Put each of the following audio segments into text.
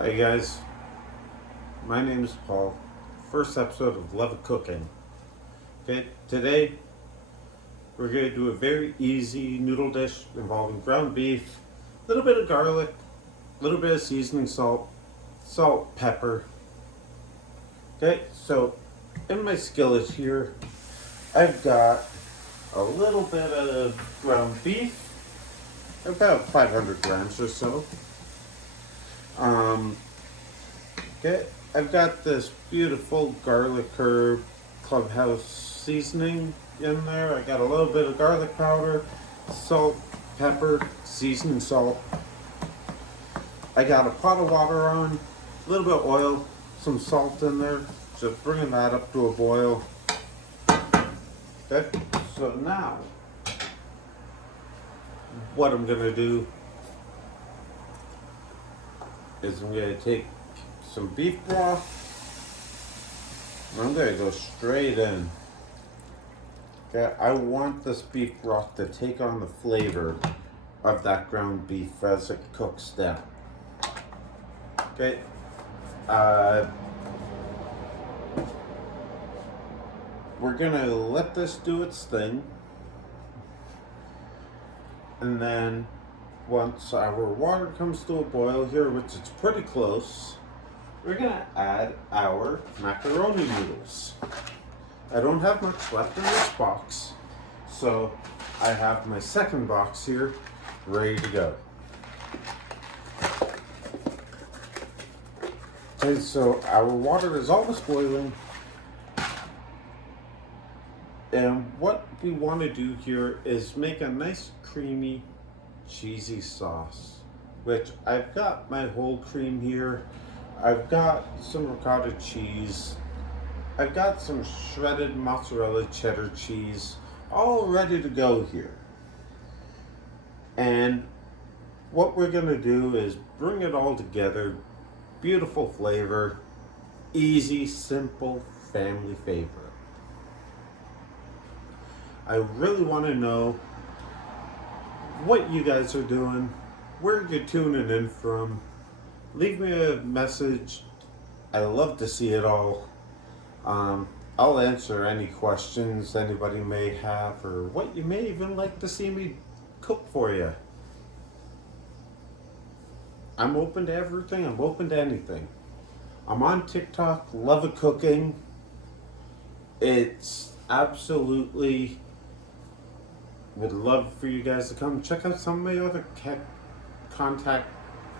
Hi guys, my name is Paul. First episode of Love of Cooking. Okay, today we're going to do a very easy noodle dish involving ground beef, a little bit of garlic, a little bit of seasoning salt, pepper. Okay, so in my skillet here, I've got a little bit of ground beef, about 500 grams or so. Um, Okay, I've got this beautiful garlic herb clubhouse seasoning in there. I got a little bit of garlic powder, salt, pepper, seasoning salt. I got a pot of water on, a little bit of oil, some salt in there, just bringing that up to a boil. Okay, so now what I'm gonna do is I'm gonna take some beef broth. I'm gonna go straight in. Okay, I want this beef broth to take on the flavor of that ground beef as it cooks down. Okay, we're gonna let this do its thing, and then once our water comes to a boil here, which is pretty close, we're gonna add our macaroni noodles. I don't have much left in this box, so I have my second box here ready to go. Okay, so our water is almost boiling, and what we want to do here is make a nice creamy cheesy sauce, which I've got my whole cream here. I've got some ricotta cheese. I've got some shredded mozzarella cheddar cheese, all ready to go here. And what we're gonna do is bring it all together. Beautiful flavor, easy, simple, family favorite. I really wanna know what you guys are doing, where you're tuning in from. Leave me a message. I love to see it all. I'll answer any questions anybody may have, or what you may even like to see me cook for you. I'm open to everything. I'm open to anything. I'm on TikTok. Love of Cooking. It's absolutely would love for you guys to come check out some of my other contact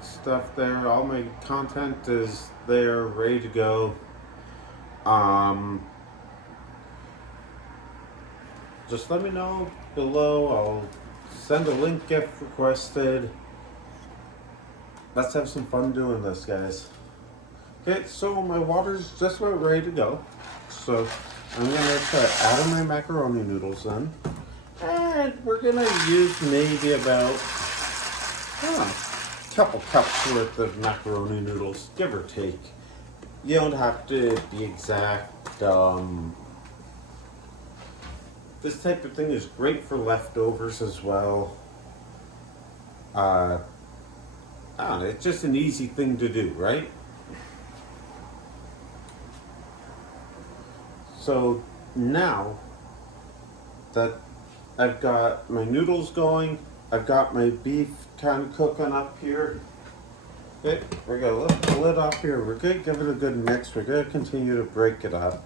stuff there. All my content is there, ready to go. Just let me know below. I'll send a link if requested. Let's have some fun doing this, guys. Okay, so my water's just about ready to go. So I'm gonna start adding my macaroni noodles in. And we're gonna use maybe about couple cups worth of macaroni noodles, give or take. You don't have to be exact. This type of thing is great for leftovers as well. I don't know, it's just an easy thing to do, right? So now that I've got my noodles going, I've got my beef kind of cooking up here. Okay, we're gonna lift the lid off here. We're gonna give it a good mix. We're gonna continue to break it up.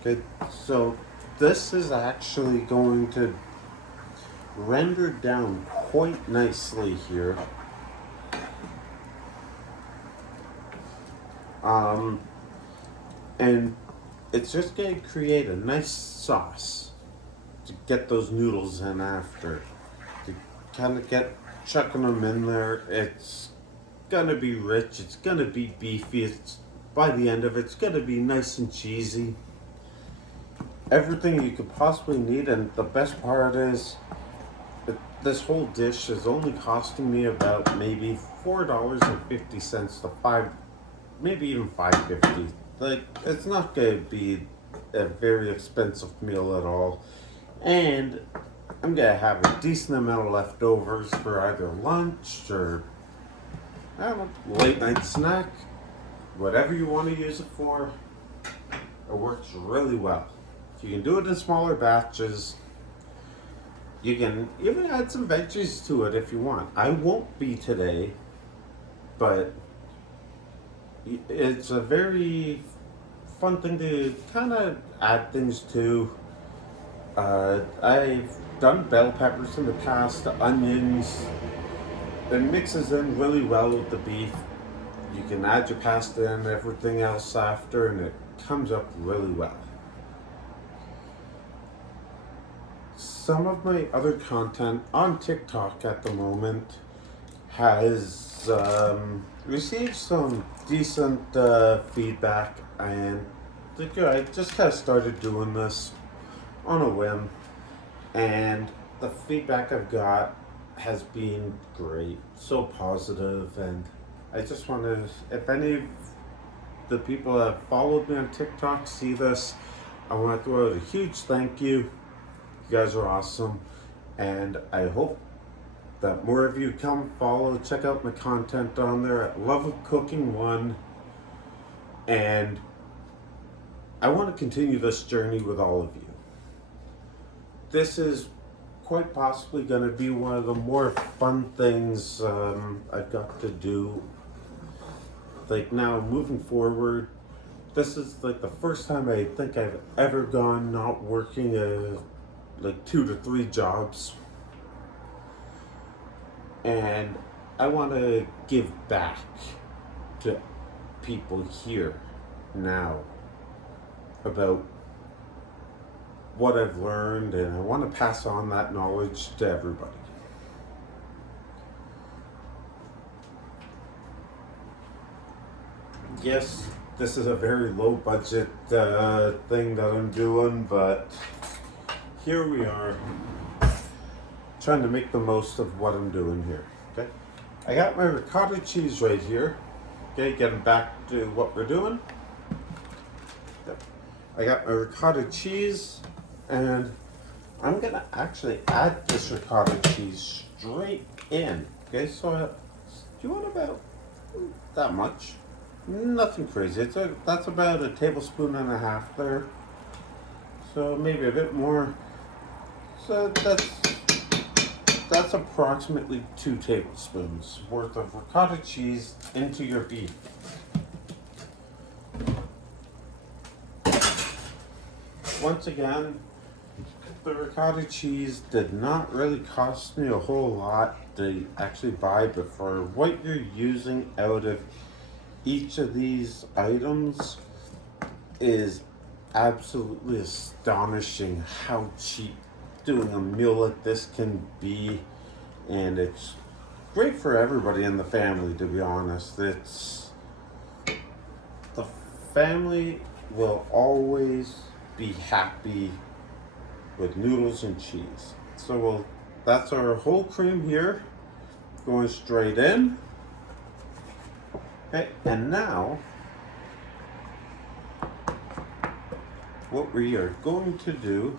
Okay, so this is actually going to render down quite nicely here. And it's just going to create a nice sauce to get those noodles in after. To kind of get chucking them in there. It's gonna be rich, it's gonna be beefy, it's by the end of it, it's gonna be nice and cheesy. Everything you could possibly need, and the best part is that this whole dish is only costing me about maybe $4.50 to maybe even $5.50. Like, it's not gonna be a very expensive meal at all. And I'm gonna have a decent amount of leftovers for either lunch or I don't know, late night snack, whatever you want to use it for, it works really well. You can do it in smaller batches. You can even add some veggies to it if you want. I won't be today, but it's a very fun thing to kind of add things to. I've done bell peppers in the past, onions. It mixes in really well with the beef. You can add your pasta and everything else after, and it comes up really well. Some of my other content on TikTok at the moment has received some decent feedback, and I just kind of started doing this on a whim, and the feedback I've got has been great, so positive, and I just want to, if any of the people that have followed me on TikTok see this, I want to throw out a huge thank you. You guys are awesome, and I hope that more of you come follow, check out my content on there at Love of Cooking 1, and I want to continue this journey with all of you. This is quite possibly going to be one of the more fun things I've got to do. Like now, moving forward, this is like the first time I think I've ever gone not working like 2 to 3 jobs. And I want to give back to people here now about what I've learned, and I want to pass on that knowledge to everybody. Yes, this is a very low budget thing that I'm doing, but here we are trying to make the most of what I'm doing here. Okay, I got my ricotta cheese right here. Okay, getting back to what we're doing. I got my ricotta cheese, and I'm gonna actually add this ricotta cheese straight in. Okay, so do you want about that much? Nothing crazy. That's about a tablespoon and a half there. So maybe a bit more. So that's approximately 2 tablespoons worth of ricotta cheese into your beef. Once again, the ricotta cheese did not really cost me a whole lot to actually buy, but for what you're using out of each of these items is absolutely astonishing how cheap doing a meal like this can be, and it's great for everybody in the family, to be honest. The family will always be happy with noodles and cheese. So that's our whole cream here going straight in. Okay, and now what we are going to do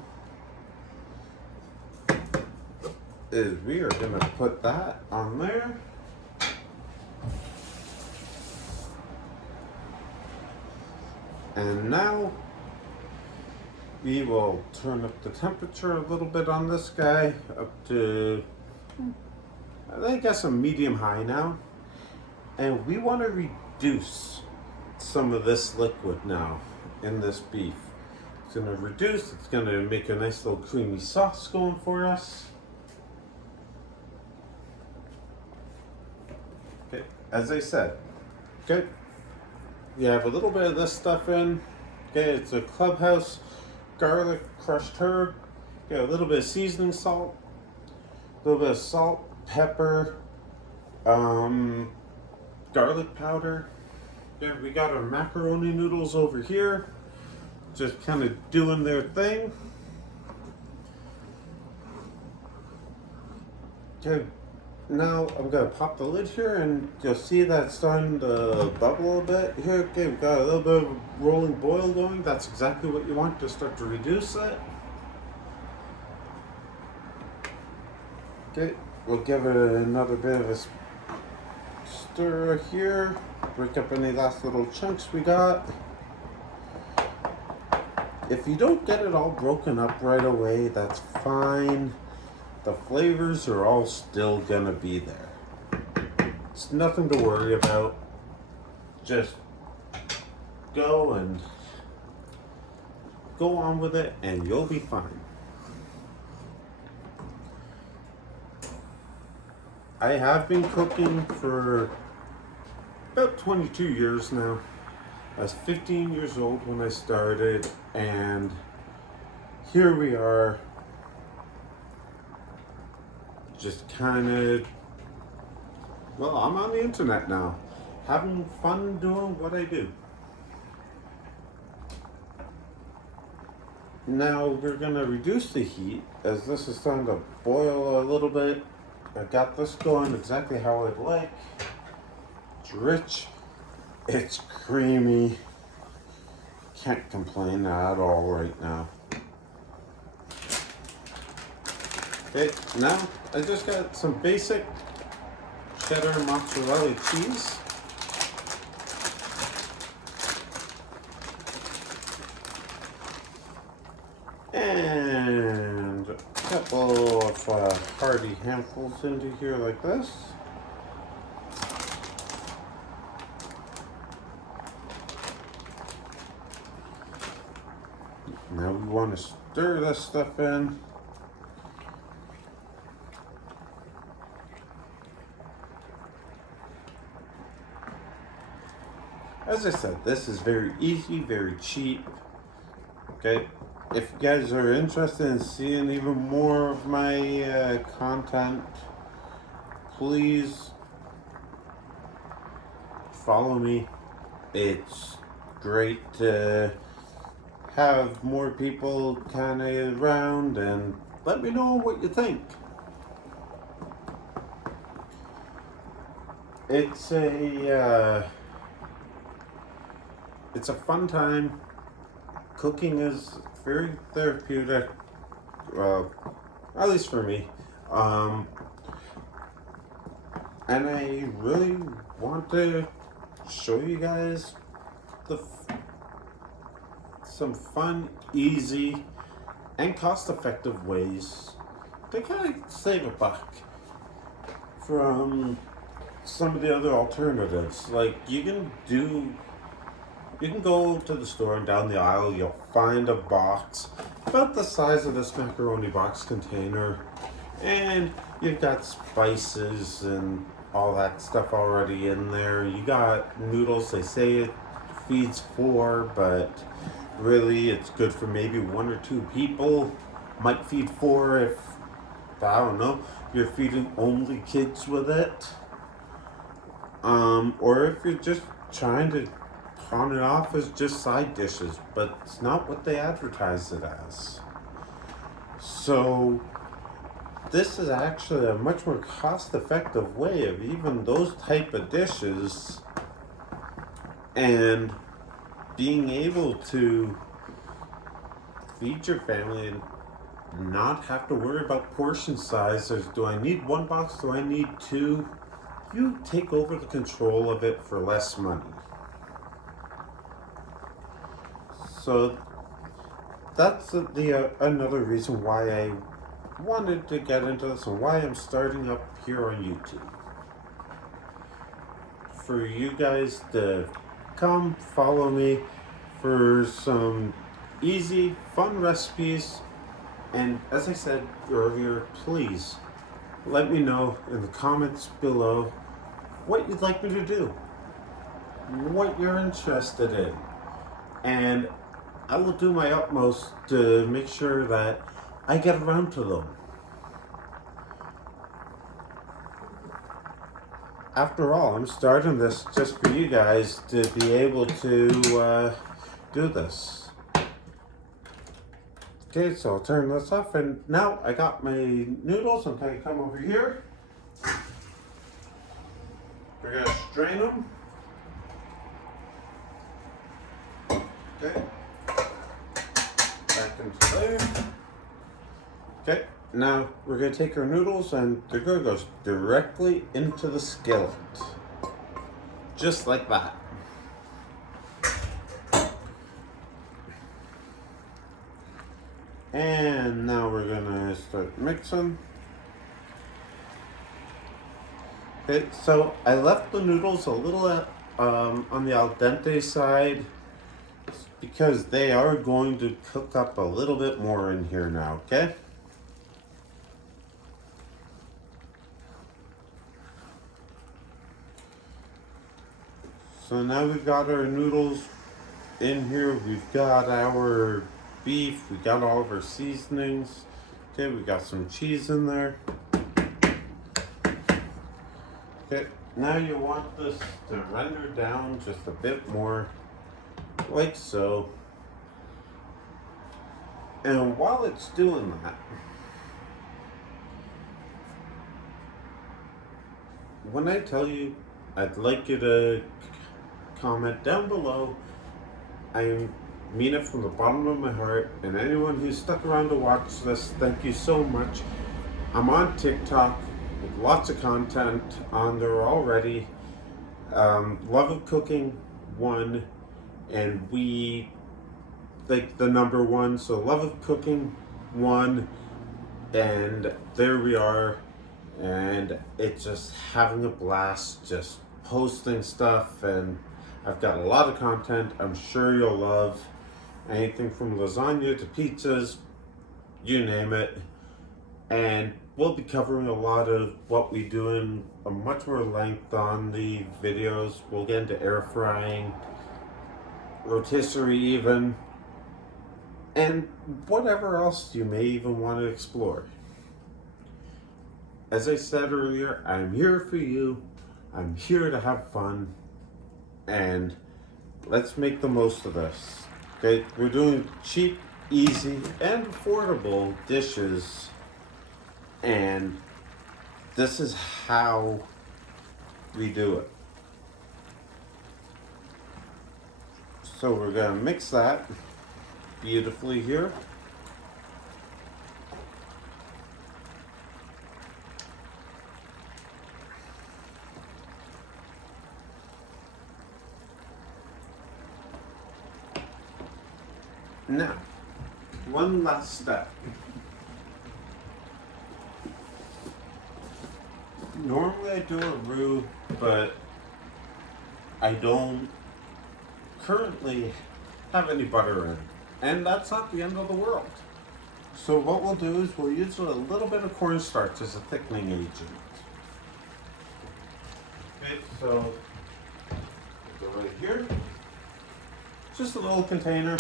is we are going to put that on there. And now we will turn up the temperature a little bit on this guy up to, I guess, a medium high now. And we want to reduce some of this liquid now in this beef. It's going to reduce, it's going to make a nice little creamy sauce going for us. Okay, as I said, okay, you have a little bit of this stuff in. Okay, it's a Clubhouse garlic, crushed herb, got a little bit of seasoning salt, a little bit of salt, pepper, garlic powder. Yeah, we got our macaroni noodles over here, just kind of doing their thing. Okay, now I'm gonna pop the lid here, and you'll see that it's starting to bubble a bit here. Okay, we've got a little bit of rolling boil going. That's exactly what you want to start to reduce it. Okay, we'll give it another bit of a stir here, break up any last little chunks we got. If you don't get it all broken up right away, that's fine. The flavors are all still gonna be there. It's nothing to worry about. Just go on with it and you'll be fine. I have been cooking for about 22 years now. I was 15 years old when I started, and here we are, just kind of, well, I'm on the internet now, having fun doing what I do. Now we're gonna reduce the heat as this is starting to boil a little bit. I got this going exactly how I'd like. It's rich, it's creamy. Can't complain at all right now. Okay, now I just got some basic cheddar mozzarella cheese. And a couple of hearty handfuls into here like this. Now we want to stir this stuff in. As I said, this is very easy, very cheap. Okay, if you guys are interested in seeing even more of my content, please follow me. It's great to have more people kind of around, and let me know what you think. It's a fun time. Cooking is very therapeutic, at least for me. And I really want to show you guys some fun, easy, and cost-effective ways to kind of save a buck from some of the other alternatives. Like you can go to the store and down the aisle, you'll find a box about the size of this macaroni box container, and you've got spices and all that stuff already in there. You got noodles. They say it feeds 4, but really it's good for maybe 1 or 2 people. Might feed 4 if, I don't know, you're feeding only kids with it. Or if you're just trying to pawn it off as just side dishes, but it's not what they advertise it as. So this is actually a much more cost-effective way of even those type of dishes, and being able to feed your family and not have to worry about portion sizes. Do I need 1 box? Do I need 2? You take over the control of it for less money. So that's another reason why I wanted to get into this and why I'm starting up here on YouTube. For you guys to come follow me for some easy, fun recipes. And as I said earlier, please let me know in the comments below what you'd like me to do, what you're interested in, and I will do my utmost to make sure that I get around to them. After all, I'm starting this just for you guys to be able to do this. Okay, so I'll turn this off, and now I got my noodles. I'm going to come over here. We're going to strain them. Okay. Back into there. Okay, now we're going to take our noodles and they're going to go directly into the skillet. just like that. And now we're gonna start mixing. Okay, so I left the noodles a little on the al dente side because they are going to cook up a little bit more in here now, okay? So now we've got our noodles in here, we've got our beef, we got all of our seasonings. Okay, we got some cheese in there. Okay, now you want this to render down just a bit more, like so. And while it's doing that, when I tell you, I'd like you to comment down below. I mean it from the bottom of my heart, and anyone who's stuck around to watch this, thank you so much. I'm on TikTok with lots of content on there already. Love of Cooking 1, and we like the number 1, so Love of Cooking 1, and there we are. And it's just having a blast, just posting stuff, and I've got a lot of content I'm sure you'll love. Anything from lasagna to pizzas, you name it. And we'll be covering a lot of what we do in a much more length on the videos. We'll get into air frying, rotisserie even, and whatever else you may even want to explore. As I said earlier, I'm here for you. I'm here to have fun. And let's make the most of this. Okay, we're doing cheap, easy, and affordable dishes. And this is how we do it. So we're gonna mix that beautifully here. Now, one last step. Normally I do a roux, but I don't currently have any butter in. And that's not the end of the world. So what we'll do is we'll use a little bit of cornstarch as a thickening agent. Okay, so go right here. Just a little container.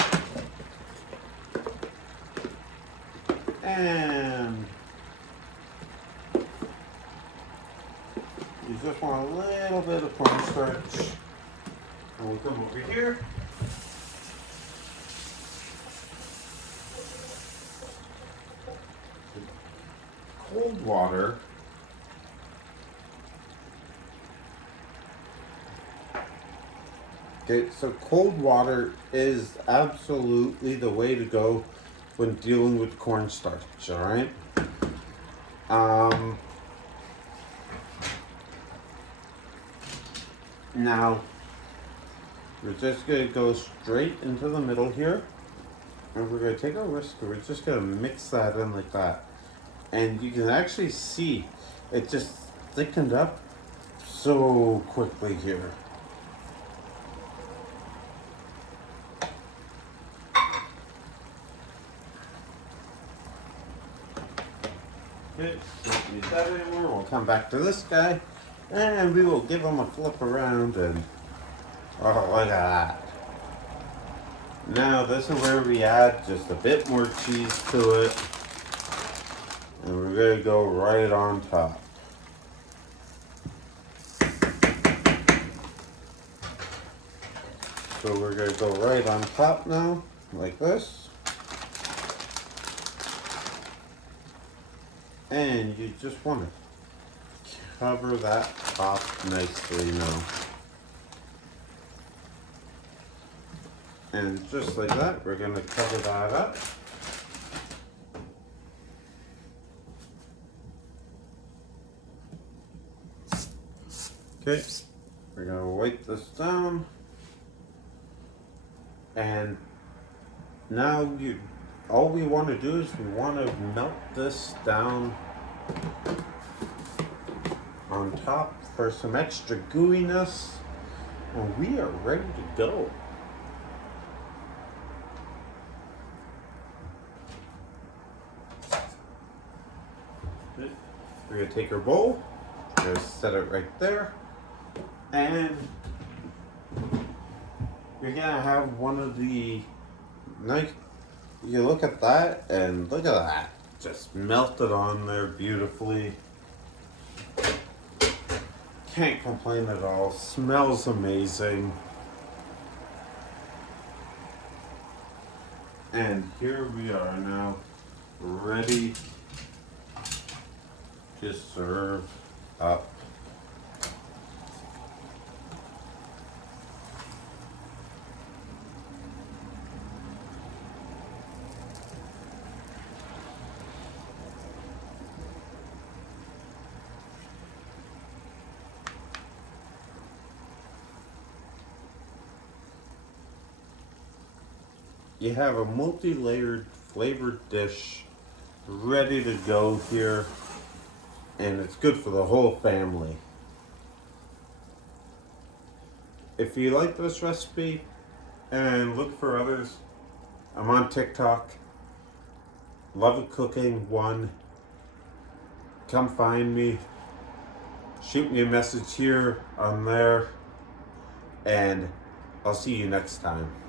And you just want a little bit of cornstarch. And we'll come over here. Cold water. Okay, so cold water is absolutely the way to go when dealing with cornstarch, all right? Now, we're just gonna go straight into the middle here, and we're gonna take our whisk, and we're just gonna mix that in like that. And you can actually see it just thickened up so quickly here. Okay, don't need that anymore. We'll come back to this guy, and we will give him a flip around, and oh, look at that. Now this is where we add just a bit more cheese to it, and we're gonna go right on top. So we're gonna go right on top now, like this. And you just want to cover that top nicely now. And just like that, we're going to cover that up. Okay, We're gonna wipe this down, and now all we want to do is we want to melt this down on top for some extra gooiness, and we are ready to go. We're gonna take our bowl, we're gonna set it right there, and you're gonna have one of the nice. You look at that, and look at that, just melted on there beautifully. Can't complain at all. Smells amazing. And here we are now, ready to serve up. You have a multi-layered flavored dish ready to go here, and it's good for the whole family. If you like this recipe and look for others, I'm on TikTok, Love It Cooking 1. Come find me, shoot me a message here on there, and I'll see you next time.